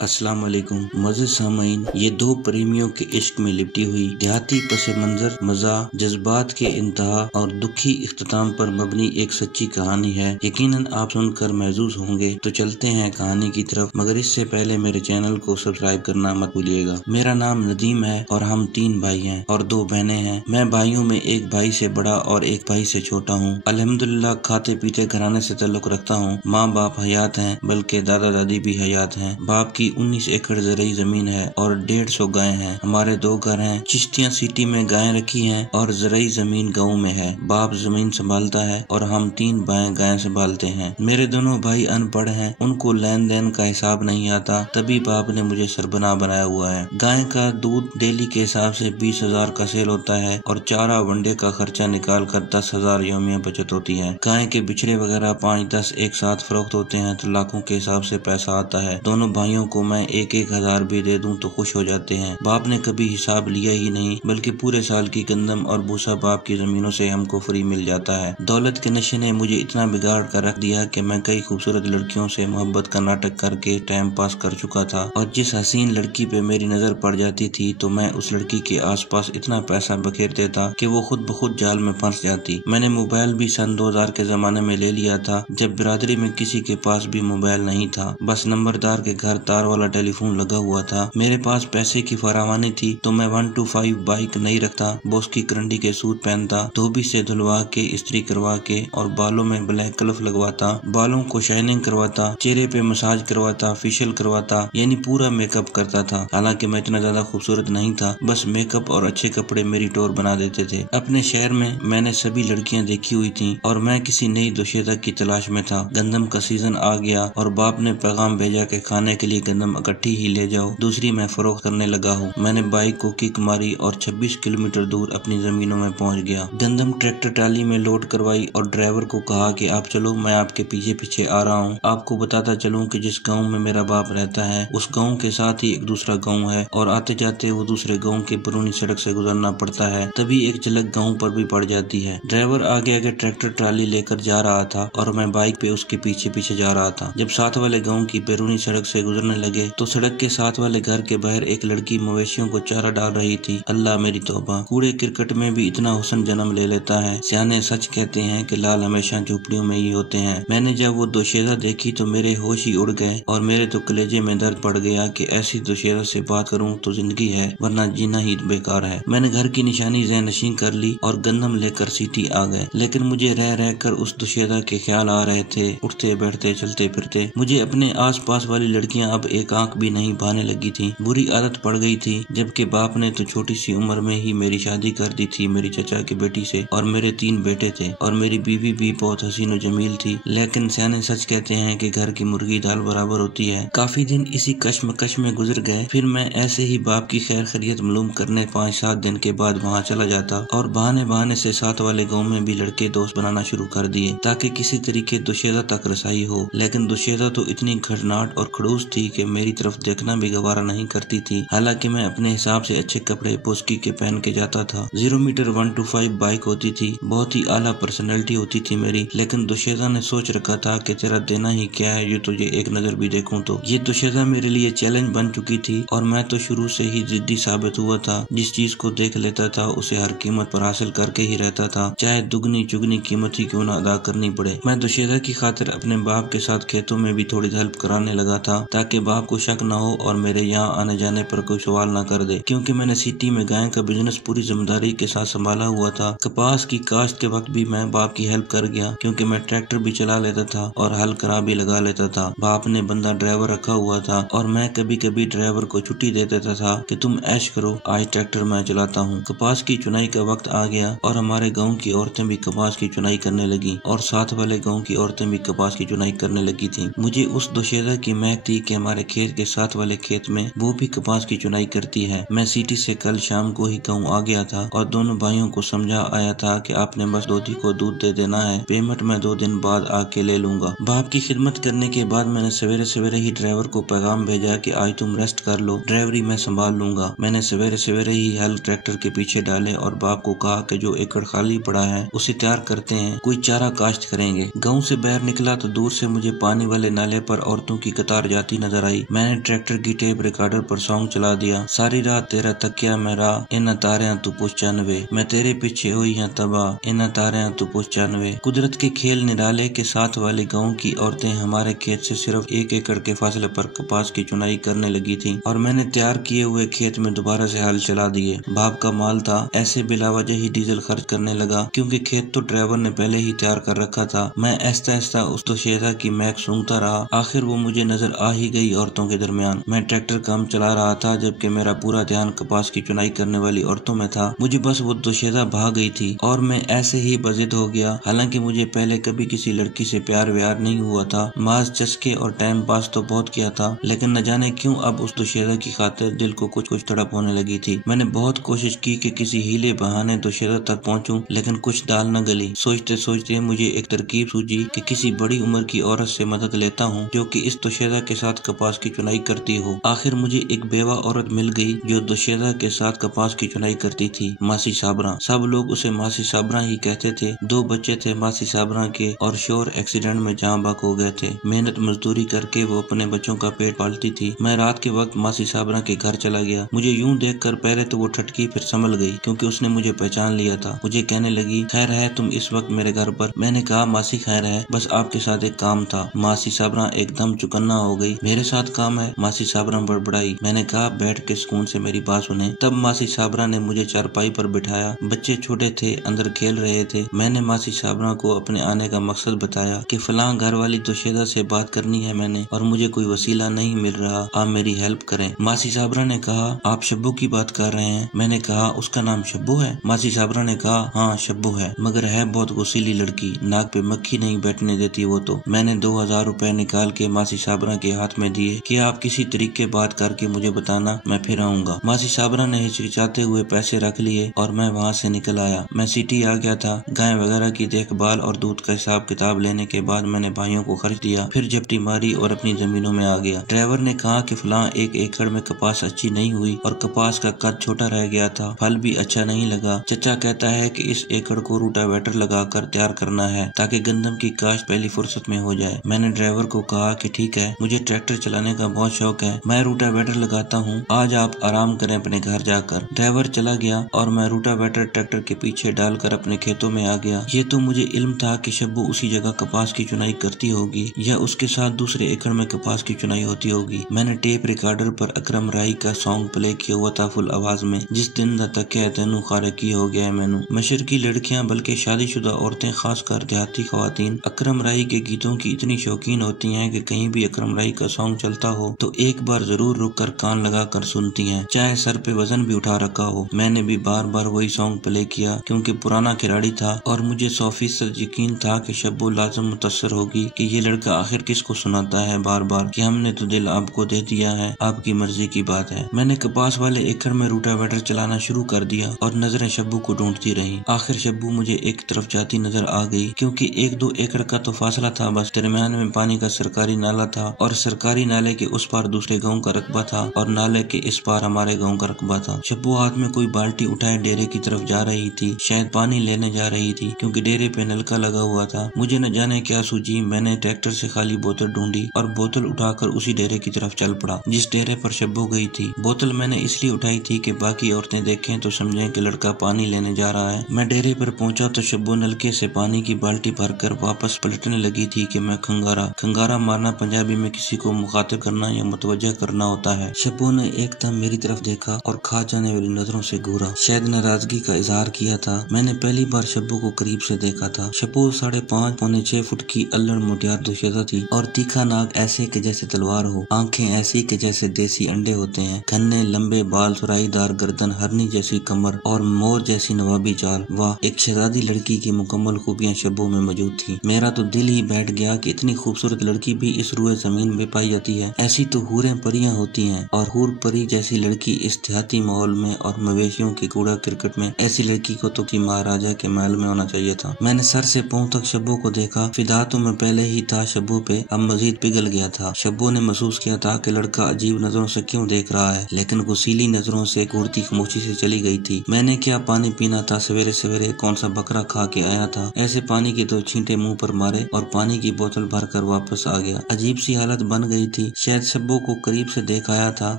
अस्सलाम वालेकुम मज़ीद सामाइन। ये दो प्रेमियों के इश्क में लिपटी हुई देहाती पस मंजर, मजा, जज्बात के इंतहा और दुखी इख्तिताम पर मबनी एक सच्ची कहानी है। यकीनन आप सुनकर महजूज होंगे। तो चलते हैं कहानी की तरफ, मगर इससे पहले मेरे चैनल को सब्सक्राइब करना मत भूलिएगा। मेरा नाम नदीम है और हम 3 भाई हैं और 2 बहनें हैं। मैं भाइयों में एक भाई से बड़ा और एक भाई से छोटा हूँ। अल्हम्दुलिल्लाह खाते पीते घराने से ताल्लुक रखता हूँ। माँ बाप हयात हैं, बल्कि दादा दादी भी हयात हैं। बाप की 19 एकड़ ज़रई ज़मीन है और 150 गायें हैं। हमारे 2 घर हैं। चिश्तियाँ सिटी में गायें रखी हैं और ज़रई ज़मीन गाँव में है। बाप ज़मीन संभालता है और हम 3 भाई गायें संभालते हैं। मेरे दोनों भाई अनपढ़ हैं, उनको लेन देन का हिसाब नहीं आता, तभी बाप ने मुझे सरबना बनाया हुआ है। गाय का दूध डेली के हिसाब से 20,000 का सेल होता है और चारा वनडे का खर्चा निकाल कर 10,000 यौमिया बचत होती है। गाय के बिछड़े वगैरह 5-10 एक साथ फरोख्त होते हैं तो लाखों के हिसाब से पैसा आता है। दोनों भाइयों को मैं 1-1 हज़ार भी दे दूं तो खुश हो जाते हैं। बाप ने कभी हिसाब लिया ही नहीं, बल्कि पूरे साल की गंदम और भूसा बाप की जमीनों से हमको फ्री मिल जाता है। दौलत के नशे ने मुझे इतना बिगाड़ कर रख दिया कि मैं कई खूबसूरत लड़कियों से मोहब्बत का नाटक करके टाइम पास कर चुका था और जिस हसीन लड़की पे मेरी नजर पड़ जाती थी तो मैं उस लड़की के आसपास इतना पैसा बखेर देता कि वो खुद ब खुद जाल में फंस जाती। मैंने मोबाइल भी सन 2000 के जमाने में ले लिया था, जब बिरादरी में किसी के पास भी मोबाइल नहीं था। बस नंबरदार के घर तार वाला टेलीफोन लगा हुआ था। मेरे पास पैसे की फरावानी थी तो मैं 125 बाइक नहीं रखता, बॉस की करंडी के सूट पहनता, धोबी से धुलवा के इस्त्री करवा के और बालों में ब्लैक क्लिप लगवाता, बालों को शाइनिंग करवाता, चेहरे पे मसाज करवाता, फेशियल करवाता, यानी पूरा मेकअप करता था। हालांकि मैं इतना ज्यादा खूबसूरत नहीं था, बस मेकअप और अच्छे कपड़े मेरी टोर बना देते थे। अपने शहर में मैंने सभी लड़कियां देखी हुई थी और मैं किसी नई दोशीदा की तलाश में था। गंदम का सीजन आ गया और बाप ने पैगाम भेजा कि खाने के लिए गंदम इकट्ठी ही ले जाओ, दूसरी मैं फरोख्त करने लगा हूँ। मैंने बाइक को किक मारी और 26 किलोमीटर दूर अपनी जमीनों में पहुँच गया। गंदम ट्रैक्टर ट्राली में लोड करवाई और ड्राइवर को कहा कि आप चलो, मैं आपके पीछे पीछे आ रहा हूँ। आपको बताता चलूँ कि जिस गाँव में मेरा बाप रहता है उस गाँव के साथ ही एक दूसरा गाँव है और आते जाते वो दूसरे गाँव के पुरानी सड़क से गुजरना पड़ता है, तभी एक झलक गाँव पर भी पड़ जाती है। ड्राइवर आगे आगे ट्रैक्टर ट्राली लेकर जा रहा था और मैं बाइक पे उसके पीछे पीछे जा रहा था। जब साथ वाले गाँव की बैरूनी सड़क से गुजरने लगे तो सड़क के साथ वाले घर के बाहर एक लड़की मवेशियों को चारा डाल रही थी। अल्लाह मेरी तौबा, कूड़े क्रिकेट में भी इतना हुस्न जन्म ले लेता है। सियाने सच कहते हैं कि लाल हमेशा झोपड़ियों में ही होते हैं। मैंने जब वो दोशीदा देखी तो मेरे होश ही उड़ गए और मेरे तो कलेजे में दर्द पड़ गया कि ऐसी दोशीदा से बात करूं तो जिंदगी है, वरना जीना ही बेकार है। मैंने घर की निशानी ज़हन-नशीं कर ली और गंदम लेकर सिटी आ गए, लेकिन मुझे रह रह कर उस दोशीदा के ख्याल आ रहे थे। उठते बैठते चलते फिरते मुझे अपने आस पास वाली लड़कियां अब एक आंख भी नहीं भाने लगी थी। बुरी आदत पड़ गई थी, जबकि बाप ने तो छोटी सी उम्र में ही मेरी शादी कर दी थी मेरी चचा की बेटी से और मेरे 3 बेटे थे और मेरी बीवी भी बहुत हसीन और जमील थी। लेकिन सियाने सच कहते हैं कि घर की मुर्गी दाल बराबर होती है। काफी दिन इसी कश्मकश में गुजर गए। फिर मैं ऐसे ही बाप की खैर खैरियत मालूम करने 5-7 दिन के बाद वहाँ चला जाता और बहाने बहाने से साथ वाले गाँव में भी लड़के दोस्त बनाना शुरू कर दिए ताकि किसी तरीके दोशीदा तक रसाई हो। लेकिन दोशीदा तो इतनी घटनाट और खड़ूस थी कि मेरी तरफ देखना भी गवारा नहीं करती थी। हालांकि मैं अपने हिसाब से अच्छे कपड़े पोस्की के पहन के जाता था। 0 मीटर 125 बाइक होती थी, बहुत ही आला पर्सनैलिटी होती थी मेरी। लेकिन दोशीदा ने सोच रखा था कि तेरा देना ही क्या है जो तुझे एक नजर भी देखूं तो। ये दोशीदा मेरे लिए चैलेंज बन चुकी थी और मैं तो शुरू से ही जिद्दी साबित हुआ था। जिस चीज को देख लेता था उसे हर कीमत पर हासिल करके ही रहता था, चाहे दुगनी चुगनी कीमत ही क्यों न अदा करनी पड़े। मैं दोशीदा की खातिर अपने बाप के साथ खेतों में भी थोड़ी हेल्प कराने लगा था ताकि बाप को शक न हो और मेरे यहाँ आने जाने पर कोई सवाल न कर दे, क्योंकि मैंने सिटी में गाय का बिजनेस पूरी जिम्मेदारी के साथ संभाला हुआ था। कपास की काश्त के वक्त भी मैं बाप की हेल्प कर गया, क्योंकि मैं ट्रैक्टर भी चला लेता था और हल करा भी लगा लेता था। बाप ने बंदा ड्राइवर रखा हुआ था और मैं कभी कभी ड्राइवर को छुट्टी दे देता था कि तुम ऐश करो, आज ट्रैक्टर मैं चलाता हूँ। कपास की चुनाई का वक्त आ गया और हमारे गाँव की औरतें भी कपास की चुनाई करने लगी और साथ वाले गाँव की औरतें भी कपास की चुनाई करने लगी थी। मुझे उस दोशीदा की महक थी कि हमारे खेत के साथ वाले खेत में वो भी कपास की चुनाई करती है। मैं सिटी से कल शाम को ही गाँव आ गया था और दोनों भाइयों को समझा आया था कि आपने बस धोती को दूध दे देना है, पेमेंट मैं 2 दिन बाद आके ले लूंगा। बाप की खिदमत करने के बाद मैंने सवेरे सवेरे ही ड्राइवर को पैगाम भेजा कि आज तुम रेस्ट कर लो, ड्राइवरी मैं संभाल लूंगा। मैंने सवेरे सवेरे ही हल ट्रैक्टर के पीछे डाले और बाप को कहा कि जो एकड़ खाली पड़ा है उसे तैयार करते हैं, कोई चारा काश्त करेंगे। गाँव से बाहर निकला तो दूर से मुझे पानी वाले नाले पर औरतों की कतार जाती नजर آئی۔ میں نے ٹریکٹر کی ٹیپ ریکارڈر پر سانگ چلا دیا، ساری رات تیرا تکیا میرا ان تاریاں تو پوچھ 95، میں تیرے پیچھے ہوئی ہوں تباہ ان تاریاں تو پوچھ 95۔ قدرت کے کھیل نرالے کے ساتھ والے گاؤں کی عورتیں ہمارے کھیت سے صرف 1 ایکڑ کے فاصلے پر کپاس کی چنائی کرنے لگی تھی، اور میں نے تیار کیے ہوئے کھیت میں دوبارہ سے ہل چلا دیے۔ باپ کا مال تھا، ایسے بلا وجہ ہی ڈیزل خرچ کرنے لگا کیونکہ کھیت تو ڈرائیور نے پہلے ہی تیار کر رکھا تھا۔ میں آہستہ آہستہ اس دوشیزہ کی مہک سونگھتا رہا، آخر وہ مجھے نظر آ ہی گئی عورتوں کے درمیان۔ میں ٹریکٹر کم چلا رہا تھا جبکہ میرا پورا دھیان کپاس کی چنائی کرنے والی عورتوں میں تھا۔ مجھے بس وہ دوشیزہ بھا گئی تھی اور میں ایسے ہی بضد ہو گیا، حالانکہ مجھے پہلے کبھی کسی لڑکی سے پیار ویار نہیں ہوا تھا، محض چسکے اور ٹائم پاس تو بہت کیا تھا، لیکن نہ جانے کیوں اب اس دوشیزہ کی خاطر دل کو کچھ تڑپ ہونے لگی تھی۔ میں نے بہت کوشش کی کہ کسی ہیلے بہانے دوشیزہ تک پہنچوں، لیکن کچھ دال نہ گلی۔ سوچتے سوچتے مجھے ایک ترکیب سوجی کہ کسی بڑی عمر کی عورت سے مدد لیتا ہوں جو کہ اس دوشیزہ کے ساتھ کپاس کی چنائی کرتی ہو۔ آخر مجھے ایک بیوہ عورت مل گئی جو دوشیزہ کے ساتھ کپاس کی چنائی کرتی تھی، ماسی صابراں۔ سب لوگ اسے ماسی صابراں ہی کہتے تھے۔ 2 بچے تھے ماسی صابراں کے اور شوہر ایکسیڈنٹ میں جاں بحق ہو گئے تھے۔ محنت مزدوری کر کے وہ اپنے بچوں کا پیٹ پالتی تھی۔ میں رات کے وقت ماسی صابراں کے گھر چلا گیا۔ مجھے یوں دیکھ کر پہلے تو وہ ٹھٹکی، پھر سنبھل گئی کیونکہ اس نے مجھے پہچان لیا تھا۔ مجھے کہنے لگی، خیر ہے تم اس وقت میرے گھر پر؟ میں نے کہا، ماسی خیر ہے، بس آپ کے ساتھ ایک کام تھا۔ ماسی صابراں ایک دم چکنا ہو گئی۔ میرے ساتھ کام ہے؟ ماسی صابراں بڑبڑائی۔ میں نے کہا، بیٹھ کے سکون سے میری بات سنیں۔ تب ماسی صابراں نے مجھے چارپائی پر بٹھایا۔ بچے چھوٹے تھے، اندر کھیل رہے تھے۔ میں نے ماسی صابراں کو اپنے آنے کا مقصد بتایا کہ فلاں گھر والی دوشیزہ سے بات کرنی ہے میں نے، اور مجھے کوئی وسیلہ نہیں مل رہا، آپ میری ہیلپ کریں۔ ماسی صابراں نے کہا، آپ شبو کی بات کر رہے ہیں؟ میں نے کہا، اس کا نام شبو ہے؟ ماسی صابراں نے کہا، ہاں شبو ہے، مگر ہے بہت غسیلی لڑکی، ناک پہ مکھی نہیں بیٹھنے دیتی وہ تو۔ میں نے 2000 روپے نکال کے ماسی صابراں کے ہاتھ میں دیے کہ آپ کسی طریقے بات کر کے مجھے بتانا، میں پھر آؤں گا۔ ماسی صابراں نے ہچکچاتے ہوئے پیسے رکھ لیے اور میں وہاں سے نکل آیا۔ میں سٹی آ گیا تھا۔ گائے وغیرہ کی دیکھ بھال اور دودھ کا حساب کتاب لینے کے بعد میں نے بھائیوں کو خرچ دیا، پھر جھپٹی ماری اور اپنی زمینوں میں آ گیا۔ ڈرائیور نے کہا کہ فلاں 1 ایکڑ میں کپاس اچھی نہیں ہوئی اور کپاس کا قد چھوٹا رہ گیا تھا، پھل بھی اچھا نہیں لگا۔ چچا کہتا ہے کہ اس ایکڑ کو روٹا ویٹر لگا کر تیار کرنا ہے تاکہ گندم کی کاشت پہلی فرصت میں ہو جائے۔ میں نے ڈرائیور کو کہا کہ ٹھیک ہے، مجھے ٹریکٹر چلانے کا بہت شوق ہے، میں روٹا ویٹر لگاتا ہوں، آج آپ آرام کریں اپنے گھر جا کر۔ ڈرائیور چلا گیا اور میں روٹا ویٹر ٹریکٹر کے پیچھے ڈال کر اپنے کھیتوں میں آ گیا۔ یہ تو مجھے علم تھا کہ شبو اسی جگہ کپاس کی چنائی کرتی ہوگی یا اس کے ساتھ دوسرے ایکڑ میں کپاس کی چنائی ہوتی ہوگی۔ میں نے ٹیپ ریکارڈر پر اکرم رائی کا سانگ پلے کیا ہوا تھا فل آواز میں، جس دن دا تکیا تینوں خارکی ہو گیا مینوں۔ مشرقی لڑکیاں بلکہ شادی شدہ عورتیں، خاص کر دیہاتی خواتین، اکرم رائی کے گیتوں کی اتنی شوقین ہوتی ہیں کہ کہیں بھی اکرم رائی کا سانگ چلتا ہو تو ایک بار ضرور رک کر کان لگا کر سنتی ہیں، چاہے سر پہ وزن بھی اٹھا رکھا ہو۔ میں نے بھی بار بار وہی سانگ پلے کیا کیونکہ پرانا کھلاڑی تھا اور مجھے 100% یقین تھا کہ شبو لازم متاثر ہوگی کہ یہ لڑکا آخر کس کو سناتا ہے بار بار کہ ہم نے تو دل آپ کو دے دیا ہے، آپ کی مرضی کی بات ہے۔ میں نے کپاس والے ایکڑ میں روٹا ویٹر چلانا شروع کر دیا اور نظریں شبو کو ڈھونڈتی رہیں۔ آخر شبو مجھے ایک طرف جاتی نظر آ گئی کیونکہ 1-2 ایکڑ کا تو فاصلہ تھا، بس درمیان میں پانی کا سرکاری نالا تھا اور سرکاری نالے کے اس پار دوسرے گاؤں کا رقبہ تھا اور نالے کے اس پار ہمارے گاؤں کا رقبہ تھا۔ شبو ہاتھ میں کوئی بالٹی اٹھائے ڈیرے کی طرف جا رہی تھی، شاید پانی لینے جا رہی تھی کیونکہ ڈیرے پہ نلکا لگا ہوا تھا۔ مجھے نہ جانے کیا سوجی، میں نے ٹریکٹر سے خالی بوتل ڈھونڈی اور بوتل اٹھا کر اسی ڈیرے کی طرف چل پڑا جس ڈیرے پر شبو گئی تھی۔ بوتل میں نے اس لیے اٹھائی تھی کہ باقی عورتیں دیکھیں تو سمجھیں کہ لڑکا پانی لینے جا رہا ہے۔ میں ڈیرے پر پہنچا تو شبو نلکے سے پانی کی بالٹی بھر کر واپس پلٹنے لگی تھی کہ میں کھنگارا مارنا پنجابی میں کسی کو مخاطب کرنا یا متوجہ کرنا ہوتا ہے۔ شبو نے ایک دم میری طرف دیکھا اور کھا جانے والی نظروں سے گھورا، شاید ناراضگی کا اظہار کیا تھا۔ میں نے پہلی بار شبو کو قریب سے دیکھا تھا۔ شبو 5.5 پونے 6 فٹ کی الڑ موٹیار دوشیزہ تھی اور تیکھا ناک ایسے کہ جیسے تلوار ہو، آنکھیں ایسی کہ جیسے دیسی انڈے ہوتے ہیں، گھنے لمبے بال، سرائی دار گردن، ہرنی جیسی کمر اور مور جیسی نوابی چال۔ واہ، ایک شہزادی لڑکی کی مکمل خوبیاں شبو میں موجود تھی۔ میرا تو دل ہی بیٹھ گیا کہ اتنی خوبصورت لڑکی بھی اس روئے زمین میں پائی جاتی ہے۔ ایسی تو حوریں پریاں ہوتی ہیں، اور حور پری جیسی لڑکی اس دیہاتی ماحول میں اور مویشیوں کے کوڑا کرکٹ میں، ایسی لڑکی کو تو کہ مہاراجا کے محل میں ہونا چاہیے تھا۔ میں نے سر سے پاؤں تک شبو کو دیکھا، فدا تو میں پہلے ہی تھا شبو پہ، اب مزید پگھل گیا تھا۔ شبو نے محسوس کیا تھا کہ لڑکا عجیب نظروں سے کیوں دیکھ رہا ہے، لیکن غسیلی نظروں سے گھورتی خاموشی سے چلی گئی تھی۔ میں نے کیا پانی پینا تھا، سویرے سویرے کون سا بکرا کھا کے آیا تھا، ایسے پانی کے 2 چھینٹے منہ پر مارے اور پانی کی بوتل بھر کر واپس آ گیا۔ عجیب سی حالت بن گئی थी। शायद शब्बो को करीब से देख आया था।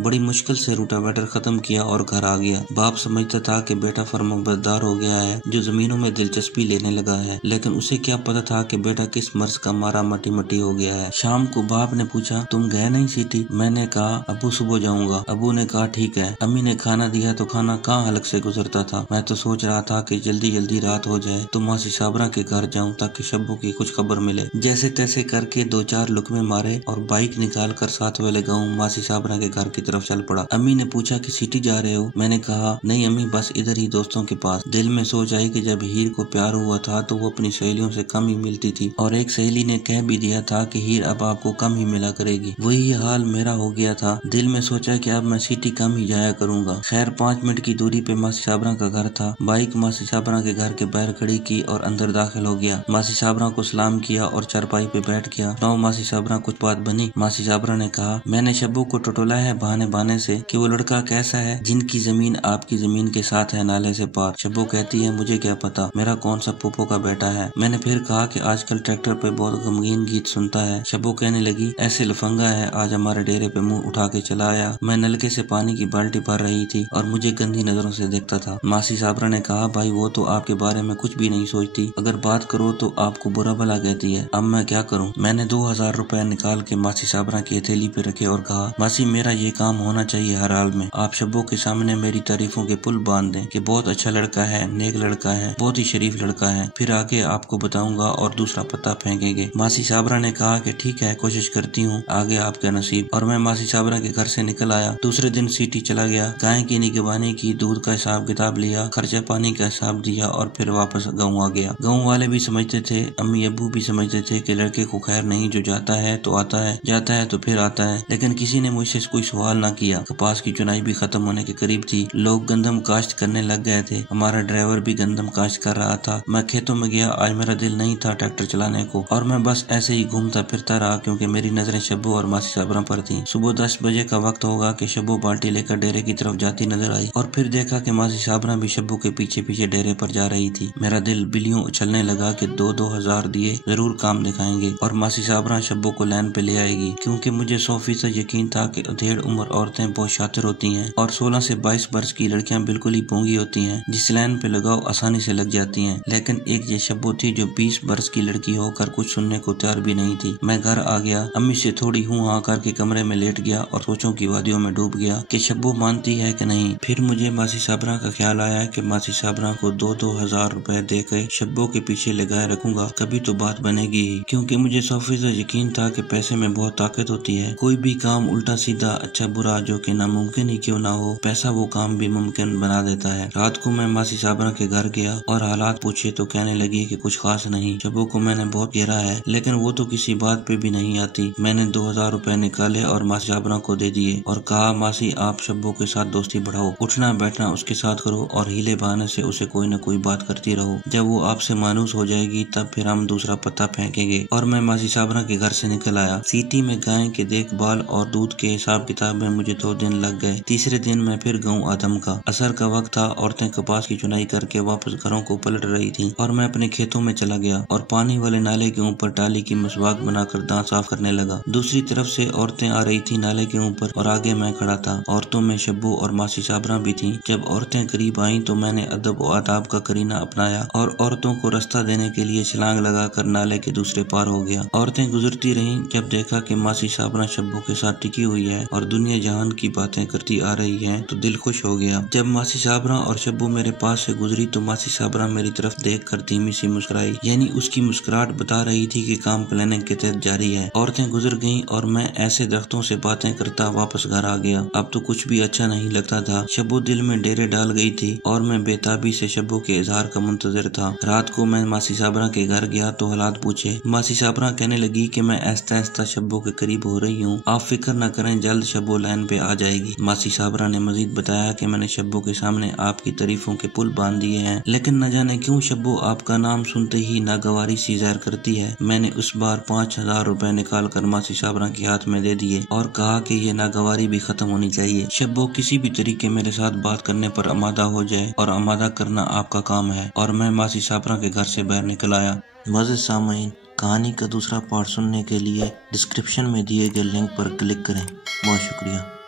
बड़ी मुश्किल से रूटावेटर खत्म किया और घर आ गया। बाप समझता था कि बेटा फर्माबरदार हो गया है, जो जमीनों में दिलचस्पी लेने लगा है, लेकिन उसे क्या पता था कि बेटा किस मर्ज का मारा मटी मटी हो गया है। शाम को बाप ने पूछा, तुम गए नहीं सिटी? मैंने कहा, अबू सुबह जाऊंगा। अबू ने कहा, ठीक है। अम्मी ने खाना दिया तो खाना कहाँ हलक से गुजरता था। मैं तो सोच रहा था कि जल्दी जल्दी रात हो जाए तो मासी साबरा के घर जाऊं ताकि शब्बू की कुछ खबर मिले। जैसे तैसे करके 2-4 लुकमे मारे और बाइक निकाल कर साथ वाले गाँव मासी साबरा के घर की तरफ चल पड़ा। अम्मी ने पूछा कि सिटी जा रहे हो? मैंने कहा, नहीं अम्मी, बस इधर ही दोस्तों के पास। दिल में सोच आई कि जब हीर को प्यार हुआ था तो वो अपनी सहेलियों से कम ही मिलती थी और एक सहेली ने कह भी दिया था कि हीर अब आपको कम ही मिला करेगी। वही हाल मेरा हो गया था। दिल में सोचा कि अब मैं सिटी कम ही जाया करूंगा। खैर 5 मिनट की दूरी पे मासी साबरा का घर था। बाइक मासी साबरा के घर के बाहर खड़ी की और अंदर दाखिल हो गया। मासी साबरा को सलाम किया और चारपाई पे बैठ गया। तो मासी साबरा, कुछ बात बनी? मासी साबरा ने कहा, मैंने शब्बू को टटोला है बहाने बहाने से कि वो लड़का कैसा है जिनकी जमीन आपकी जमीन के साथ है, नाले से पार। शब्बू कहती है, मुझे क्या पता, मेरा कौन सा पोपो का बेटा है। मैंने फिर कहा कि आजकल ट्रैक्टर पे बहुत गमगीन गीत सुनता है। शब्बू कहने लगी, ऐसे लफंगा है, आज हमारे डेरे पे मुंह उठा के चला आया। मैं नलके से पानी की बाल्टी भर रही थी और मुझे गंदी नजरों से देखता था। मासी साबरा ने कहा, भाई वो तो आपके बारे में कुछ भी नहीं सोचती, अगर बात करो तो आपको बुरा भला कहती है। अब मैं क्या करूं? मैंने 2000 रुपए निकाल के मासी साबरा की हथेली पे रखे और कहा, मासी मेरा ये काम होना चाहिए हर हाल में। आप शब्बू के सामने मेरी तारीफों के पुल बांध दें कि बहुत अच्छा लड़का है, नेक लड़का है, बहुत ही शरीफ लड़का है। फिर आगे आपको बताऊंगा और दूसरा पता फेंकेंगे। मासी साबरा ने कहा कि ठीक है, कोशिश करती हूँ, आगे आपका नसीब। और मैं मासी साबरा के घर से निकल आया। दूसरे दिन सिटी चला गया। गाय की निगरानी की, दूध का हिसाब किताब लिया, खर्चा पानी का हिसाब दिया और फिर वापस गाँव आ गया। गाँव वाले भी समझते थे, अम्मी अब्बू भी समझते थे कि लड़के को खैर नहीं, जो जाता है तो आता है, जाता है तो फिर आता है। लेकिन किसी ने मुझसे कोई सवाल ना किया। कपास की चुनाई भी खत्म होने के करीब थी। लोग गंदम काश्त करने लग गए थे। हमारा ड्राइवर भी गंदम काश्त कर रहा था। मैं खेतों में गया। आज मेरा दिल नहीं था ट्रैक्टर चलाने को और मैं बस ऐसे ही घूमता फिरता रहा क्योंकि मेरी नजरें शब्बू और मासी साबरा पर थी। सुबह 10 बजे का वक्त होगा कि शब्बू बाल्टी लेकर डेरे की तरफ जाती नजर आई और फिर देखा कि मासी साबरा भी शब्बू के पीछे पीछे डेरे पर जा रही थी। मेरा दिल बिलियों उछलने लगा कि 2-2 हजार दिए जरूर काम दिखाएंगे और मासी साबरा शब्बू को लाइन पे ले आएगी, क्योंकि मुझे 100% यकीन था कि अधेड़ उम्र औरतें बहुत शातिर होती हैं और 16 से 22 वर्ष की लड़कियां बिल्कुल ही पोंगी होती हैं, जिस लाइन पे लगाओ आसानी से लग जाती हैं। लेकिन एक ये शब्बू थी जो 20 वर्ष की लड़की होकर कुछ सुनने को तैयार भी नहीं थी। मैं घर आ गया। अम्मी से थोड़ी हूँ हाँ करके कमरे में लेट गया और सोचों की वादियों में डूब गया कि शब्बू मानती है कि नहीं। फिर मुझे मासी साबरा का ख्याल आया कि मासी साबरा को 2-2 हजार रुपए देकर शब्बू के पीछे लगाए रखूंगा, कभी तो बात बनेगी ही, क्योंकि मुझे 100% यकीन था कि पैसे में बहुत ताकत होती है। कोई भी काम उल्टा सीधा, अच्छा बुरा, जो कि नामुमकिन ही क्यों ना हो, पैसा वो काम भी मुमकिन बना देता है। रात को मैं मासी साबरा के घर गया और हालात पूछे तो कहने लगी कि कुछ खास नहीं। शब्बू को मैंने बहुत घेरा है लेकिन वो तो किसी बात पे भी नहीं आती। मैंने 2000 रुपए निकाले और मासी साबरा को दे दिए और कहा, मासी आप शब्बू के साथ दोस्ती बढ़ाओ, उठना बैठना उसके साथ करो और हीले बहाने से उसे कोई न कोई बात करती रहो। जब वो आपसे मायूस हो जाएगी तब फिर हम दूसरा पता फेंकेंगे। और मैं मासी साबरा के घर से निकल आया। सिटी में गाय के देखभाल और दूध के हिसाब किताब में मुझे 2 दिन लग गए। तीसरे दिन मैं फिर गाँव आदम का। असर का वक्त था। औरतें कपास की चुनाई करके वापस घरों को पलट रही थी और मैं अपने खेतों में चला गया और पानी वाले नाले के ऊपर टाली की मसवाक बनाकर दांत साफ करने लगा। दूसरी तरफ से औरतें आ रही थी नाले के ऊपर और आगे मैं खड़ा था। औरतों में शब्बू और मासी साबरा भी थी। जब औरतें करीब आई तो मैंने अदब और आदाब का करीना अपनाया और औरतों को रास्ता देने के लिए छलांग लगाकर नाले के दूसरे पार हो गया। औरतें गुजरती रहीं। जब देखा कि मासी साबरा शब्बू के साथ टिकी हुई है और दुनिया जहान की बातें करती आ रही है तो दिल खुश हो गया। जब मासी साबरा और शब्बू मेरे पास से गुजरी तो मासी साबरा मेरी तरफ देखकर धीमी सी मुस्कुराई, यानी उसकी मुस्कुराहट बता रही थी कि काम प्लानिंग के तहत जारी है। औरतें गुजर गईं और मैं ऐसे दरख्तों से बातें करता वापस घर आ गया। अब तो कुछ भी अच्छा नहीं लगता था। शब्बू दिल में डेरे डाल गई थी और मैं बेताबी से शब्बू के इजहार का मुंतजर था। रात को मैं मासी साबरा के घर गया तो हालात पूछे। मासी साबरा कहने लगी कि मैं आहिस्ता आहिस्ता शब्बू के करीब हो रही हूँ, आप फिक्र न करें, जल्द शब्बू लाइन पे आ जाएगी। मासी साबरा ने मजीद बताया कि मैंने शब्बू के सामने आपकी तारीफों के पुल बांध दिए हैं, लेकिन न जाने क्यों शब्बू आपका नाम सुनते ही नागवारी सी ज़ाहिर करती है। मैंने उस बार 5000 रुपए निकाल कर मासी साबरा के हाथ में दे दिए और कहा कि ये नागवारी भी खत्म होनी चाहिए। शब्बू किसी भी तरीके मेरे साथ बात करने पर आमादा हो जाए और आमादा करना आपका काम है। और मैं मासी साबरा के घर से बाहर निकल आया। मज़े सामीन, کہانی کا دوسرا پارٹ سننے کے لیے ڈسکرپشن میں دیے گئے لنک پر کلک کریں۔ بہت شکریہ۔